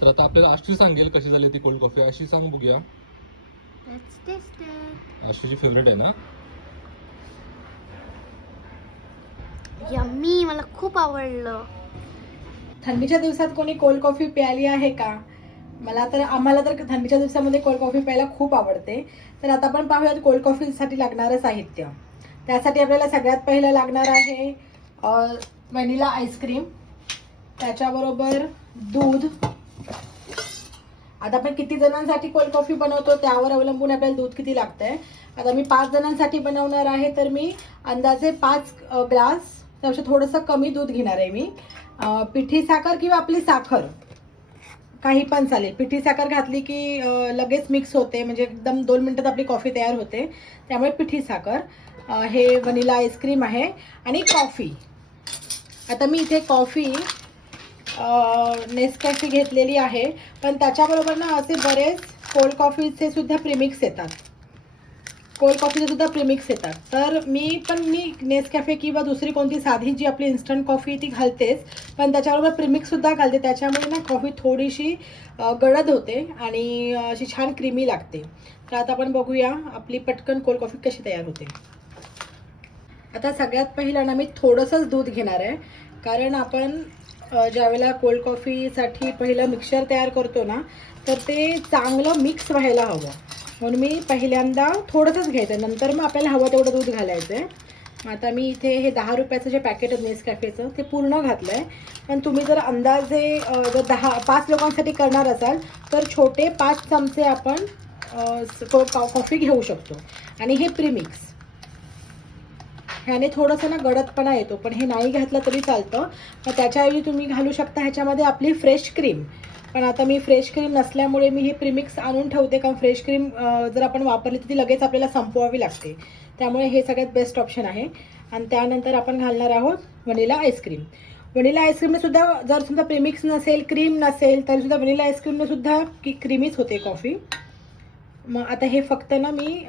तर आता आपल्याला आशी सांगेल कशी झाली ती कोल्ड कॉफी. आशी सांग बघूया. Let's taste it. आशीची फेवरेट आहे ना? यम्मी, मला खूप आवडलं. थंडीच्या दिवसात कोणी कोल्ड कॉफी प्यायली आहे का? आम्हाला तर थंडीच्या दिवसामध्ये कोल्ड कॉफी प्यायला खूप आवडते. तर आता आपण पाहूयात कोल्ड कॉफीसाठी लागणारं साहित्य. त्यासाठी आपल्याला सगळ्यात पहिलं लागणार आहे व्हॅनिला आईस्क्रीम, त्याच्याबरोबर दूध. आता आपण किती जणांसाठी कोल्ड कॉफी बनवतो त्यावर अवलंबून आपल्याला दूध किती लागतंय. आता मी 5 जणांसाठी बनवणार आहे, तर मी अंदाजे 5 ग्लास, त्यापेक्षा थोडंसं कमी दूध घेणार आहे मी. पिठी साखर किंवा आपली साखर काही पण चालेल. पिठी साखर घातली की लगेच मिक्स होते, म्हणजे एकदम 2 मिनिटात आपली कॉफी तयार होते. त्यामुळे पिठी साखर, हे व्हॅनिला आईस्क्रीम आहे आणि कॉफी. आता मी इथे कॉफी नेसकॅफे घेतलेली आहे, पण त्याच्याबरोबर ना असे बरेच कोल्ड कॉफीचे सुद्धा प्रीमिक्स येतात. तर मी नेसकॅफे किंवा दुसरी कोणती साधी जी आपली इन्स्टंट कॉफी ती घालतेच, पण त्याच्याबरोबर प्रीमिक्ससुद्धा घालते. त्याच्यामुळे ना कॉफी थोडीशी गडद होते आणि अशी छान क्रीमी लागते. तर आता आपण बघूया आपली पटकन कोल्ड कॉफी कशी तयार होते. आता सगळ्यात पहिलं ना मी थोडंसंच दूध घेणार आहे, कारण आपण ज्यावेळेला कोल्ड कॉफीसाठी पहिलं मिक्सचर तयार करतो ना, तर ते चांगलं मिक्स व्हायला हवं. म्हणून मी पहिल्यांदा थोडंसंच घ्यायचं, नंतर मग आपल्याला हवं तेवढं दूध घालायचं आहे. आता मी इथे हे 10 रुपयाचं जे पॅकेट आहे नेसकॅफेचं ते पूर्ण घातलं आहे. पण तुम्ही जर अंदाजे जर 5 लोकांसाठी करणार असाल तर छोटे 5 चमचे आपण कॉफी घेऊ शकतो. आणि हे प्रीमिक्स ह्याने थोडंसं ना गडदपणा येतो, पण हे नाही घातलं तरी चालतं. मग त्याच्याऐवजी तुम्ही घालू शकता ह्याच्यामध्ये आपली फ्रेश क्रीम. पण आता मी फ्रेश क्रीम नसल्यामुळे मी हे प्रीमिक्स आणून ठेवते, कारण फ्रेश क्रीम जर आपण वापरली तर ती लगेच आपल्याला संपवावी लागते. त्यामुळे हे सगळ्यात बेस्ट ऑप्शन आहे. आणि त्यानंतर आपण घालणार आहोत व्हॅनिला आईस्क्रीम. व्हॅनिला आईस्क्रीमने सुद्धा जर समजा प्रीमिक्स नसेल, क्रीम नसेल, तरी सुद्धा व्हॅनिला आईस्क्रीमने सुद्धा क्रीमीच होते कॉफी. मग आता हे फक्त ना मी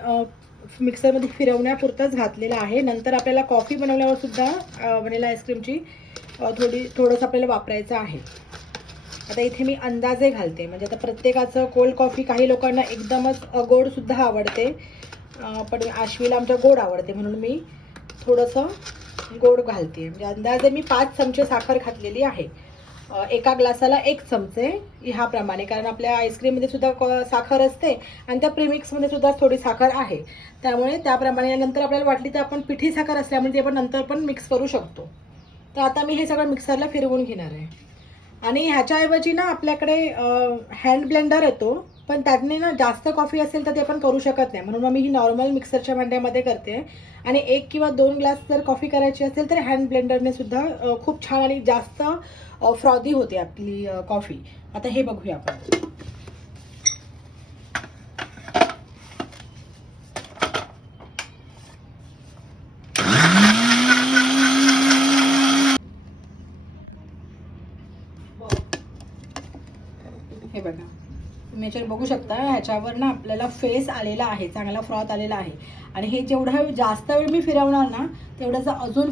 मिक्सरमध्ये फिरवण्यापुरतंच घातलेलं आहे. नंतर आपल्याला कॉफी बनवल्यावर सुद्धा व्हॅनिला आईस्क्रीमची थोडंसं आपल्याला वापरायचं आहे. आता इथे मी अंदाजे घालते, म्हणजे आता प्रत्येकाचं कोल्ड कॉफी काही लोकांना एकदमच गोडसुद्धा आवडते, पण आश्वीला आमच्या गोड आवडते म्हणून मी थोडंसं गोड घालते. म्हणजे अंदाजे मी 5 चमचे साखर घातलेली आहे. एका ग्लासाला 1 चमचे ह्याप्रमाणे, कारण आपल्या आईस्क्रीममध्ये सुद्धा साखर असते आणि त्या प्रीमिक्समध्ये सुद्धा थोडी साखर आहे. त्यामुळे त्याप्रमाणे नंतर आपल्याला वाटली तर आपण पिठी साखर असल्यामुळे ती आपण नंतर पण मिक्स करू शकतो. तर आता मी हे सगळं मिक्सरला फिरवून घेणार आहे. आणि ह्याच्याऐवजी ना आपल्याकडे हँड ब्लेंडर येतो, पण त्याने ना जास्त कॉफी असेल तर ते पण करू शकत नाही, म्हणून मी ही नॉर्मल मिक्सरच्या भांड्यामध्ये करते. आणि 1 किंवा 2 ग्लास जर कॉफी करायची असेल तर हँड ब्लेंडरने सुद्धा खूप छान आणि जास्त फ्रॉदी होते आपली कॉफी. आता हे बघूया आपण. हे बघा, तुम्ही याच्यावर बघू शकता, ह्याच्यावर ना आपल्याला फेस आलेला आहे, चांगला फ्रॉथ आलेला आहे. आणि हे जेवढं जास्त वेळ मी फिरवणार ना तेवढ्याचा अजून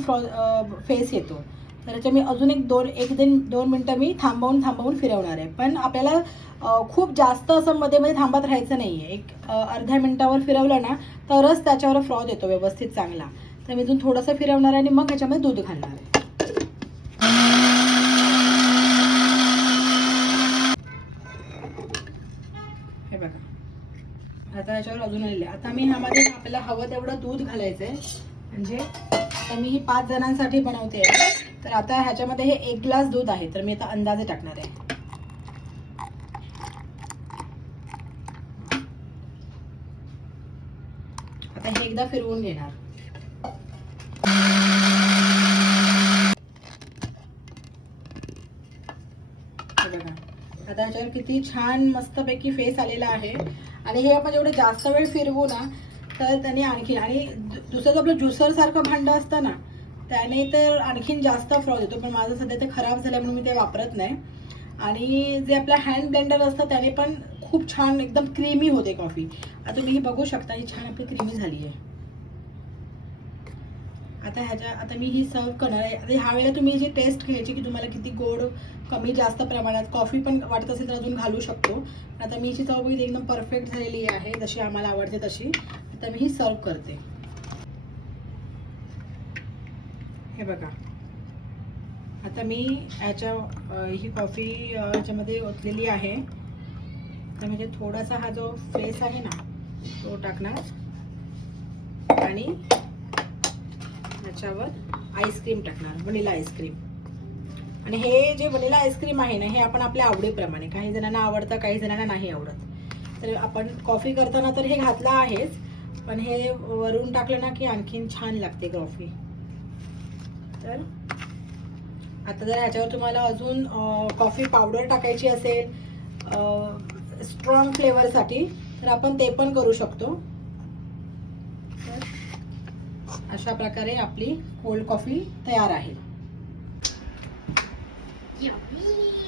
फेस येतो. तर याच्या मी अजून 1-2 मिनटं मी थांबवून फिरवणार आहे. पण आपल्याला खूप जास्त असं मध्ये मध्ये थांबत राहायचं नाही आहे. एक अर्ध्या मिनटावर फिरवलं ना तरच त्याच्यावर फ्रॉथ येतो व्यवस्थित चांगला. तर मी अजून थोडंसं फिरवणार आहे आणि मग ह्याच्यामध्ये दूध घालणार आहे. हे बघा, आता ह्याच्यावर अजून आलेले. आता मी ह्यामध्ये आपल्याला हवं तेवढं दूध घालायचं आहे. म्हणजे आता मी ही 5 जणांसाठी बनवते, तर आता ह्याच्यामध्ये हे 1 ग्लास दूध आहे, तर मी आता अंदाजे टाकणार आहे. आता हे एकदा फिरवून घेणार. बघा, आता ह्याच्यावर किती छान मस्तपैकी फेस आलेला आहे. आणि हे आपण जेवढं जास्त वेळ फिरवू ना तर त्याने आणखी, आणि दुसरं आपलं ज्युसर सारखं भांडं असतं ना त्याने तर आणखीन जास्त फ्रॉथ येतो. पण माझं सध्या ते खराब झालं म्हणून मी ते वापरत नाही. आणि जे आपलं हँड ब्लेंडर असतं त्याने पण खूप छान एकदम क्रीमी होते कॉफी. आता तुम्ही बघू शकता ही छान आपली क्रीमी झाली आहे. आता मी ही सर्व करणार आहे. आता ह्या वेळेला तुम्ही जी टेस्ट घ्यायची की तुम्हाला किती गोड कमी जास्त प्रमाणात कॉफी पण वाटत असेल तर अजून घालू शकतो. आता मी हिची चव बघितली एकदम परफेक्ट झालेली आहे, जशी आम्हाला आवडते तशी. आता मी ही सर्व करते. हे बघा, आता मी ही कॉफी याच्यामध्ये ओतलेली आहे. त्यामध्ये थोडासा हा जो फेस आहे ना तो टाकणार आणि याच्यावर आईस्क्रीम टाकणार, व्हॅनिला आईस्क्रीम. आणि हे जे व्हॅनिला आईस्क्रीम आहे ना हे आपण आपल्या आवडीप्रमाणे, काही जणांना आवडतं काही जणांना नाही आवडत. तर आपण कॉफी करताना तर हे घातलं आहेच, पण हे वरून टाकलं ना की आणखीन छान लागते कॉफी. तर आता जर ह्याच्यावर तुम्हाला अजून कॉफी पावडर टाकायची असेल स्ट्रॉंग फ्लेवरसाठी तर आपण ते पण करू शकतो. तर अशा प्रकारे आपली कोल्ड कॉफी तयार आहे. Yummy.